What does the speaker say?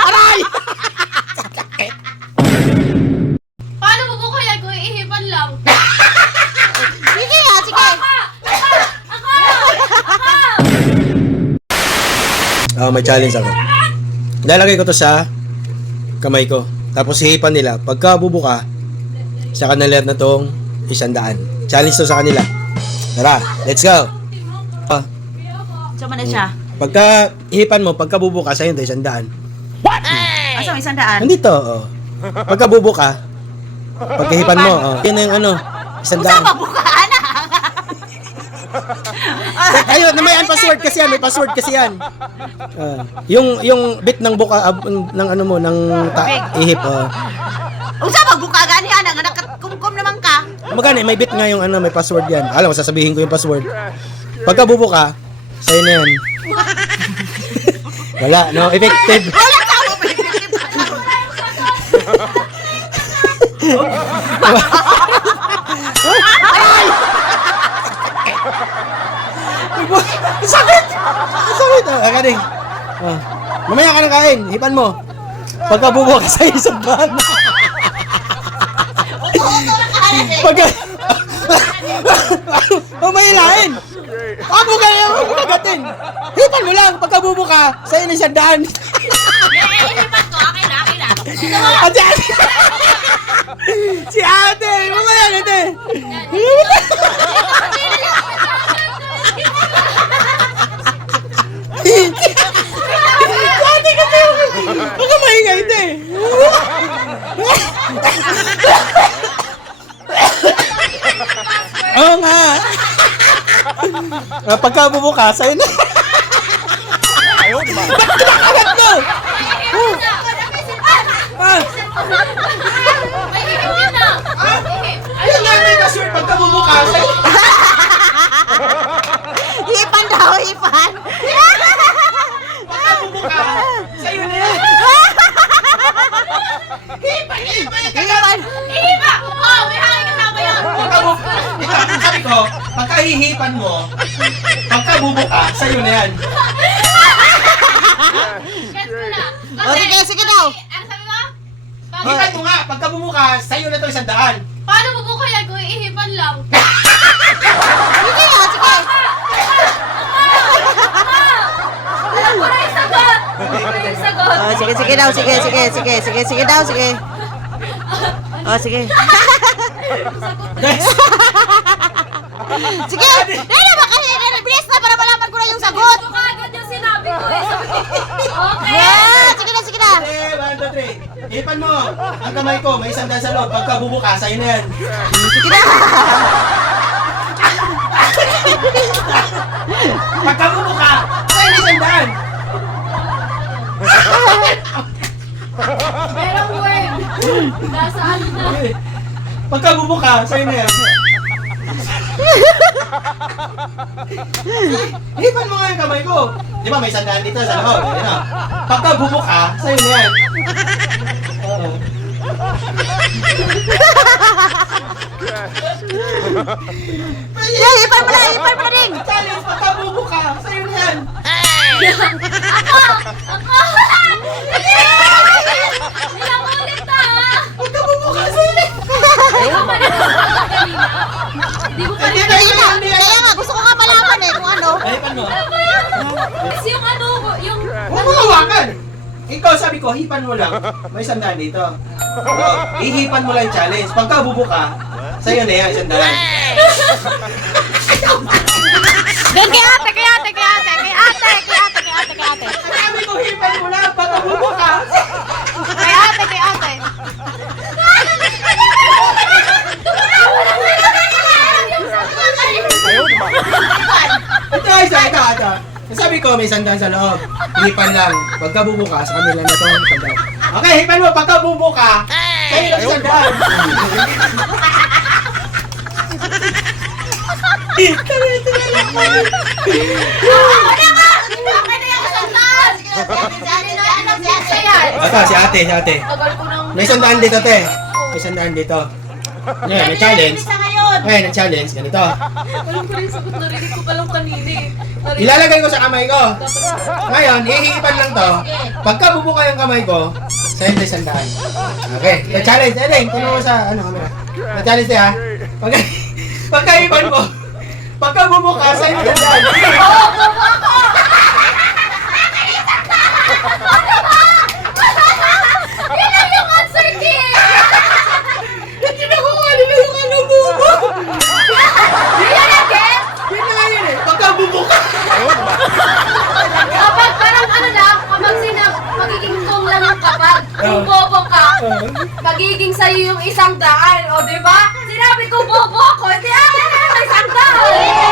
Aray! Paano mo kaya kung ihipan lang? Sige nga, sige. May challenge ako. Lalagay ko to sa kamay ko. Tapos hihipan nila. Pagka bubuka, sa kanila na tong 100. Challenge to sa kanila. Tara, let's go. Saan na siya? Pagka hihipan mo, pagka bubuka, sa'yo to 100. Asa may 100? Nandito, oh. Pagka bubuka, pagka hihipan mo, oh. Yun na yung ano, 100. Usa mabukaan na. Ayun, may password kasi yan, may password kasi yan. Yung bit ng buka ng ano mo, ng ihip. Usa magbuka gani ana nga nakakumkum naman ka. Magani, may bit nga yung ano, may password yan. Alam mo, sasabihin ko yung password. Pagka bubuka, sa'yo na yan. Wala, no? Effective. Wala ka mo. Sakit! Sakit! Akaning. Mamaya ka nang kain. Hipan mo. Pagka bubuka sa'yo sa ban. Pagka... May lain. Ako kaya mo kagatin. Hipan mo lang. Pagka bubuka, sa'yo na 100. Ihipan ko, akin na. Ate! Si ate! Mamaya ate! Ate kasi! Baka maingay ate! Oo nga! Pagka bubuka, sa'yo na! Ba't kumakagat mo? Ayun nga, may password pagka bubuka, sa'yo na! Hipan daw, hipan. Pagka bubuka, sa'yo na yan! Hipan. Ihipa! Oh, may hangin kasama yun! Sabi ko, pagka hihipan mo, pagka bubuka, sa'yo na yan. Gets mo na! O sige daw. Ano sabi mo? Hipan mo nga, pagka bubuka, sa'yo na to 100. Paano mo kaya kung ihipan lang? Sige nga, sige. Alam ko na yung sagot! Alam ko na yung sagot! Sige daw, sige daw, sige. Sige. Guys, Sige. Dali ba kasi bilis na para malaman ko na yung sagot. Ito kagad yung sinabi ko eh. Sabi ko, okay! Yeah, sige na. 1, 2, 3. Hipan mo. Ang kamay ko, may 100 sa loob. Pagka bubuka, sa'yo na yan. Sige na. Pagka bubuka, sa'yo na 100. Merong word. Nasaan na? Pagka bubuka, sa'yo na yan. Hipan mo nga yung kamay ko. Di ba may 100 dito sa loob? Ayan o. Pagka bubuka, sa'yo na yan. Oo. Yeah, hipan mo na rin. Challenge, pagka bubuka, sa'yo na yan. Nilangulit na! Pagka bubuka, sa'yo na yan. Di ko pa nalaman kanina. Di ko pa nalaman. Kaya nga, gusto ko nga malaman kung ano. Hipan mo. Kasi yung ano, yung... Huwag mo hawakan! Ikaw, sabi ko, hipan mo lang. May 100 dito. Oo, ihipan mo lang yung challenge. Pagka bubuka, sa'yo na yan, 100. Doon kay ate. Sabi ko, hipan mo lang. Pagka bubuka. Kay ate. Ito. Sabi ko, may 100 sa loob. Hipan lang. Pagka bubuka, sa kanila na ito, 100. Okay, hipan mo. Pagka bubuka, sa'yo na 100. Ito, si ate. Tagal ko nang... May 100 dito, te. May 100 dito. Ngayon, may challenge. Ngayon, ang challenge, ganito. Alam ko rin yung sagot, narinig ko palang kanina eh. Ilalagay ko sa kamay ko. Ngayon, ihipan lang to. Pagka bubuka yung kamay ko, sa'yo tayo sandaan. Okay. Na-challenge. Eden, puno mo sa camera. Na-challenge tayo ha. Pagka ipan mo, pagka bubuka, sa'yo tayo sandaan. Yan lang yung answer, Kim! Hindi na ko kanina yung ano bubo. Yan lang, Kim! Yun na nga yun eh. Pagka bubuka. Kapag parang ano lang, kapag magiging kung lang ang kapag, kung bobo ka, magiging sa'yo yung 100. O, di ba? Sinabi ko bobo ako, hindi akin na yung 100.